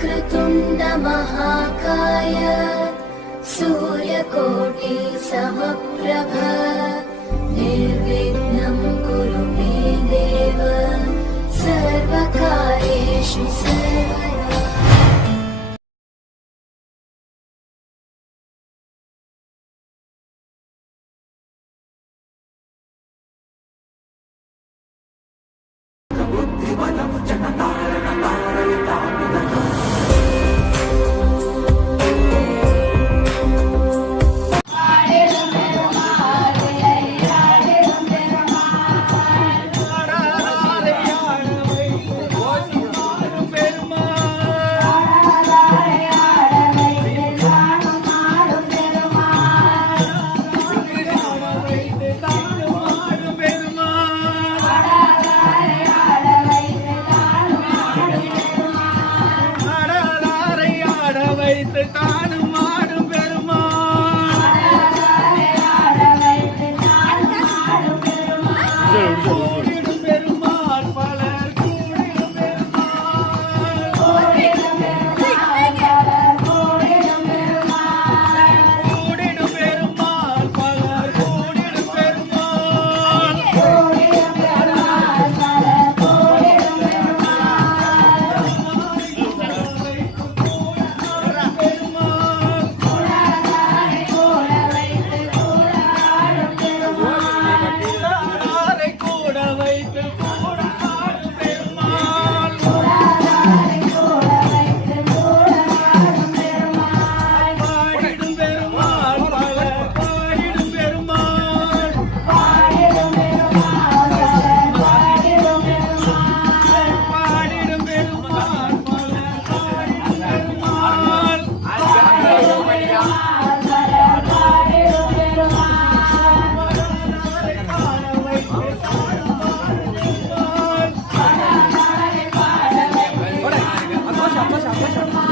कृतुण्डमहाकाय सूर्यकोटि समप्रभ निर्विन्द्रं कुरु मे देव सर्वकारेषु Like a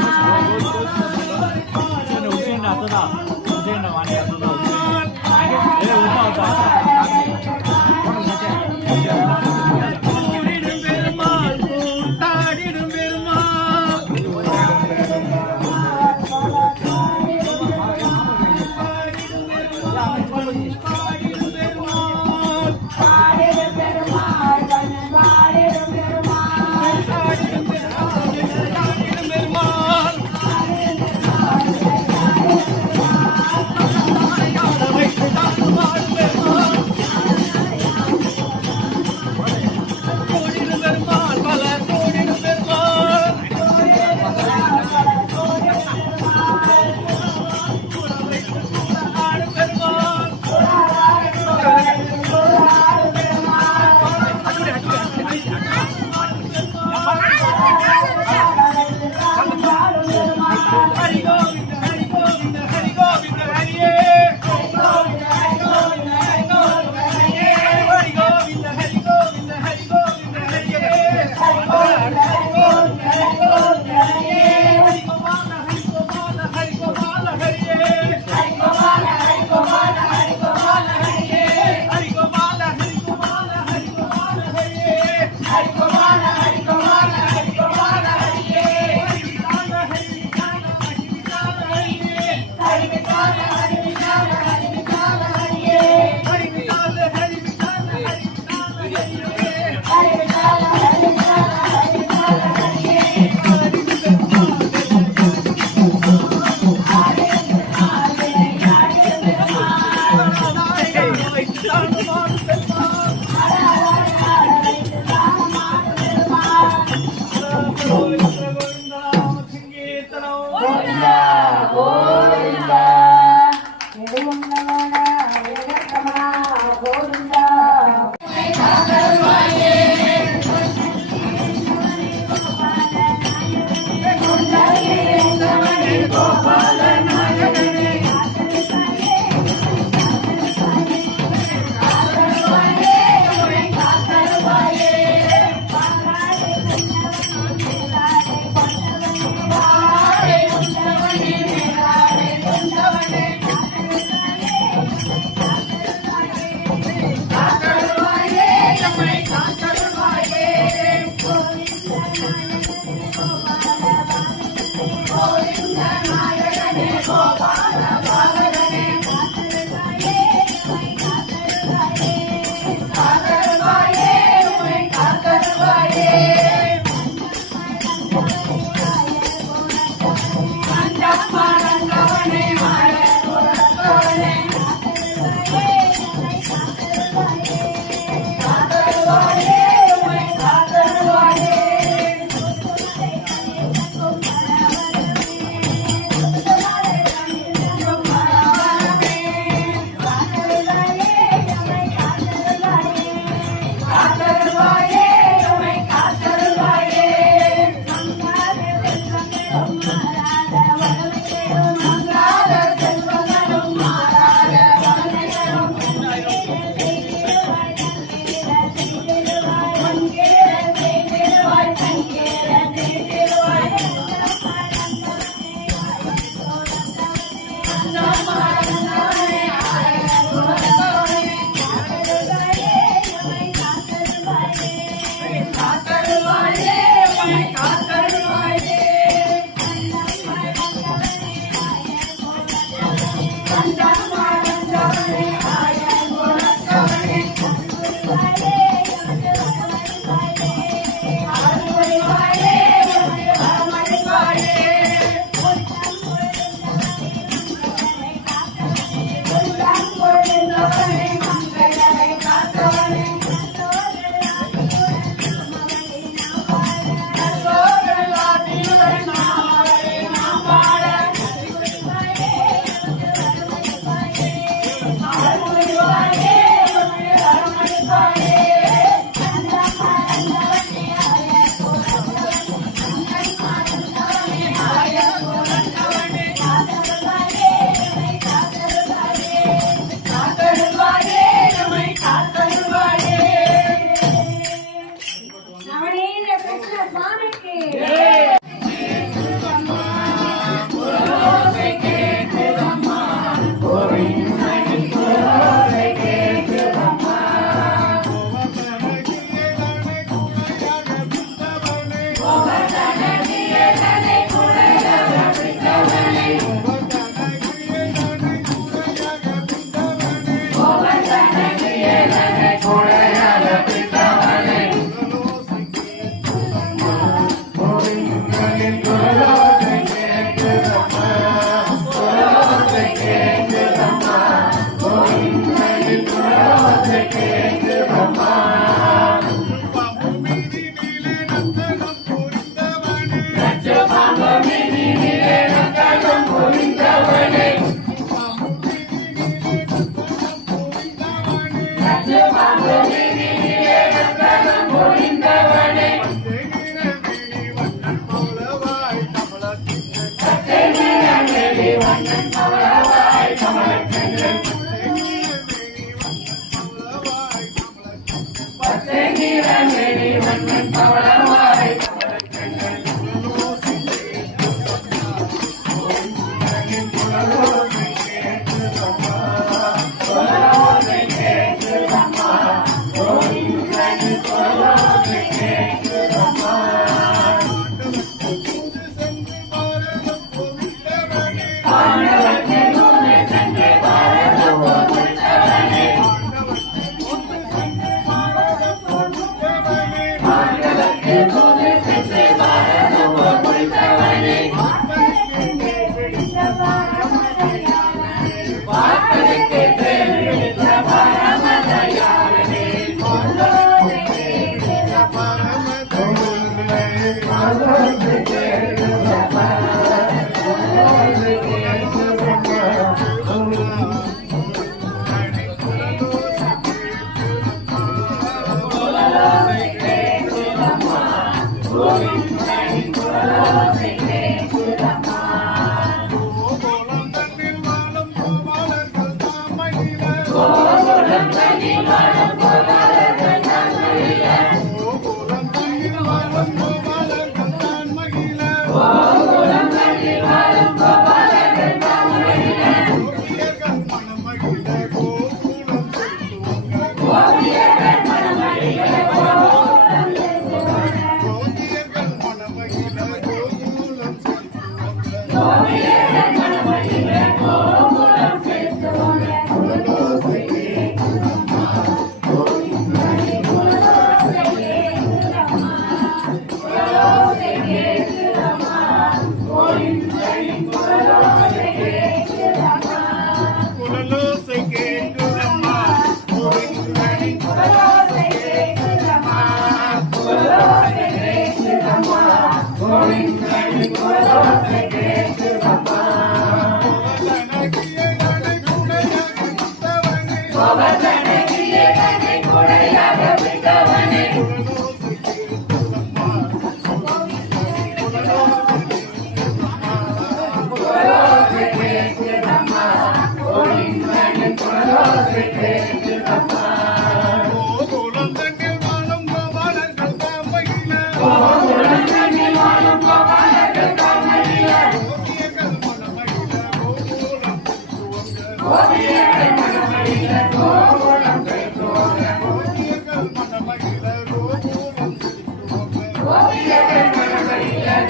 Bodi.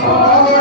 Amém.